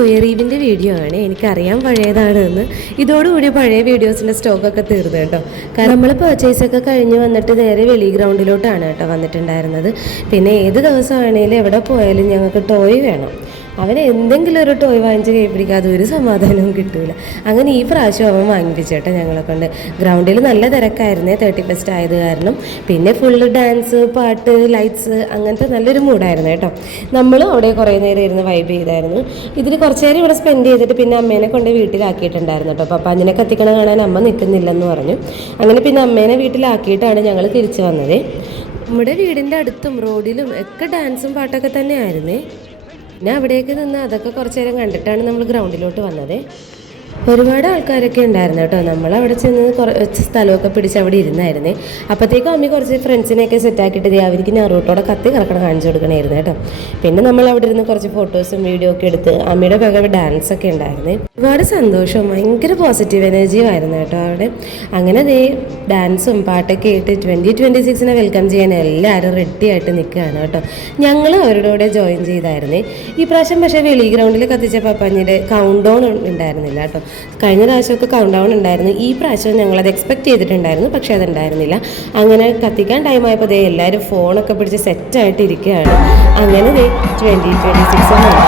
New year ഈവിൻ്റെ video ആണ്. എനിക്കറിയാൻ പഴയതാണെന്ന്. ഇതോടുകൂടി പഴയ വീഡിയോസിൻ്റെ സ്റ്റോക്കൊക്കെ തീർന്നു കേട്ടോ. കാരണം നമ്മൾ പർച്ചേസൊക്കെ കഴിഞ്ഞ് വന്നിട്ട് നേരെ വെളി ഗ്രൗണ്ടിലോട്ടാണ് കേട്ടോ വന്നിട്ടുണ്ടായിരുന്നത്. പിന്നെ ഏത് ദിവസമാണെങ്കിലും എവിടെ പോയാലും ഞങ്ങൾക്ക് ടോയ് വേണം. അവന് എന്തെങ്കിലും ഒരു ടോയ് വാങ്ങിച്ച് കൈപ്പിടിക്കാതെ ഒരു സമാധാനവും കിട്ടില്ല. അങ്ങനെ ഈ പ്രാവശ്യം അവൻ വാങ്ങിപ്പിച്ചേട്ടോ ഞങ്ങളെ കൊണ്ട്. ഗ്രൗണ്ടിൽ നല്ല തിരക്കായിരുന്നേ, 31st ആയത് കാരണം. പിന്നെ ഫുള്ള് ഡാൻസ്, പാട്ട്, ലൈറ്റ്സ്, അങ്ങനത്തെ നല്ലൊരു മൂഡായിരുന്നു കേട്ടോ. നമ്മൾ അവിടെ കുറേ നേരം ഇരുന്ന് വൈബ് ചെയ്തായിരുന്നു. ഇതിൽ കുറച്ച് നേരം ഇവിടെ സ്പെൻഡ് ചെയ്തിട്ട് പിന്നെ അമ്മേനെ കൊണ്ട് വീട്ടിലാക്കിയിട്ടുണ്ടായിരുന്നു കേട്ടോ. പപ്പാഞ്ഞിനെ കത്തിക്കണം കാണാൻ അമ്മ നിൽക്കുന്നില്ലെന്ന് പറഞ്ഞു. അങ്ങനെ പിന്നെ അമ്മേനെ വീട്ടിലാക്കിയിട്ടാണ് ഞങ്ങൾ തിരിച്ചു വന്നത്. നമ്മുടെ വീടിൻ്റെ അടുത്തും റോഡിലും ഒക്കെ ഡാൻസും പാട്ടൊക്കെ തന്നെയായിരുന്നേ. പിന്നെ അവിടേക്ക് നിന്ന് അതൊക്കെ കുറച്ച് നേരം കണ്ടിട്ടാണ് നമ്മൾ ഗ്രൗണ്ടിലോട്ട് വന്നത്. ഒരുപാട് ആൾക്കാരൊക്കെ ഉണ്ടായിരുന്നു കേട്ടോ. നമ്മളവിടെ ചെന്ന് കുറച്ച് സ്ഥലമൊക്കെ പിടിച്ച് അവിടെ ഇരുന്നായിരുന്നേ. അപ്പോഴത്തേക്കും അമ്മി കുറച്ച് ഫ്രണ്ട്സിനെയൊക്കെ സെറ്റാക്കിയിട്ട് അവർക്ക് ഞാറൂട്ടോടെ കത്തി കറക്കണം കാണിച്ചു കൊടുക്കണമായിരുന്നു കേട്ടോ. പിന്നെ നമ്മൾ അവിടെ ഇരുന്ന് കുറച്ച് ഫോട്ടോസും വീഡിയോ ഒക്കെ എടുത്ത് അമ്മയുടെ പക ഡാൻസൊക്കെ ഉണ്ടായിരുന്നേ. ഒരുപാട് സന്തോഷവും ഭയങ്കര പോസിറ്റീവ് എനർജിയും ആയിരുന്നു കേട്ടോ അവിടെ. അങ്ങനെ ഡാൻസും പാട്ടൊക്കെ ആയിട്ട് 2026 വെൽക്കം ചെയ്യാൻ എല്ലാവരും റെഡി ആയിട്ട് നിൽക്കുകയാണ് കേട്ടോ. ഞങ്ങൾ അവരുടെ കൂടെ ജോയിൻ ചെയ്തായിരുന്നേ. ഈ പ്രാവശ്യം പക്ഷേ വെളി ഗ്രൗണ്ടിൽ കത്തിച്ച പപ്പാഞ്ഞിയുടെ കൗണ്ട് ഡൗൺ ഉണ്ടായിരുന്നില്ല കേട്ടോ. കഴിഞ്ഞ പ്രാവശ്യമൊക്കെ കൗണ്ട് ഡൗൺ ഉണ്ടായിരുന്നു. ഈ പ്രാവശ്യം ഞങ്ങളത് എക്സ്പെക്ട് ചെയ്തിട്ടുണ്ടായിരുന്നു, പക്ഷേ അതുണ്ടായിരുന്നില്ല. അങ്ങനെ കത്തിക്കാൻ ടൈം ആയപ്പോൾ എല്ലാവരും ഫോണൊക്കെ പിടിച്ച് സെറ്റായിട്ട് ഇരിക്കുകയാണ്. അങ്ങനെ 2026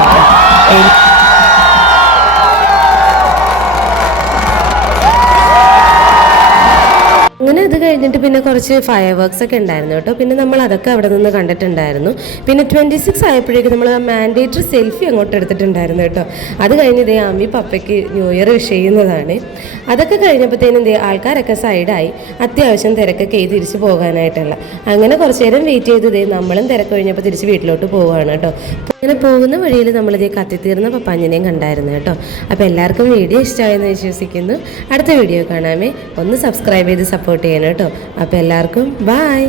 അങ്ങനെ അത് കഴിഞ്ഞിട്ട് പിന്നെ കുറച്ച് ഫയർ വർക്ക്സ് ഒക്കെ ഉണ്ടായിരുന്നു കേട്ടോ. പിന്നെ നമ്മൾ അതൊക്കെ അവിടെ നിന്ന് കണ്ടിട്ടുണ്ടായിരുന്നു. പിന്നെ 26 ആയപ്പോഴേക്കും നമ്മൾ ആ മാൻഡേറ്ററി സെൽഫി അങ്ങോട്ട് എടുത്തിട്ടുണ്ടായിരുന്നു കേട്ടോ. അത് കഴിഞ്ഞ് അമ്മി പപ്പയ്ക്ക് ന്യൂ ഇയർ വിഷ് ചെയ്യുന്നതാണ്. അതൊക്കെ കഴിഞ്ഞപ്പോഴത്തേനും ആൾക്കാരൊക്കെ സൈഡായി. അത്യാവശ്യം തിരക്കൊക്കെ തിരിച്ച് പോകാനായിട്ടുള്ള. അങ്ങനെ കുറച്ച് നേരം വെയിറ്റ് ചെയ്ത് നമ്മളും തിരക്ക് കഴിഞ്ഞപ്പോൾ തിരിച്ച് വീട്ടിലോട്ട് പോവുകയാണ് കേട്ടോ. അങ്ങനെ പോകുന്ന വഴിയിൽ നമ്മളിതേ കത്തിത്തീർന്ന പപ്പാഞ്ഞിനെയും കണ്ടായിരുന്നു കേട്ടോ. അപ്പോൾ എല്ലാവർക്കും വീഡിയോ ഇഷ്ടമായെന്ന് വിശ്വസിക്കുന്നു. അടുത്ത വീഡിയോ കാണാമേ. ഒന്ന് സബ്സ്ക്രൈബ് ചെയ്ത് സപ്പോർട്ട് ചെയ്യണം കേട്ടോ. അപ്പോൾ എല്ലാവർക്കും ബൈ.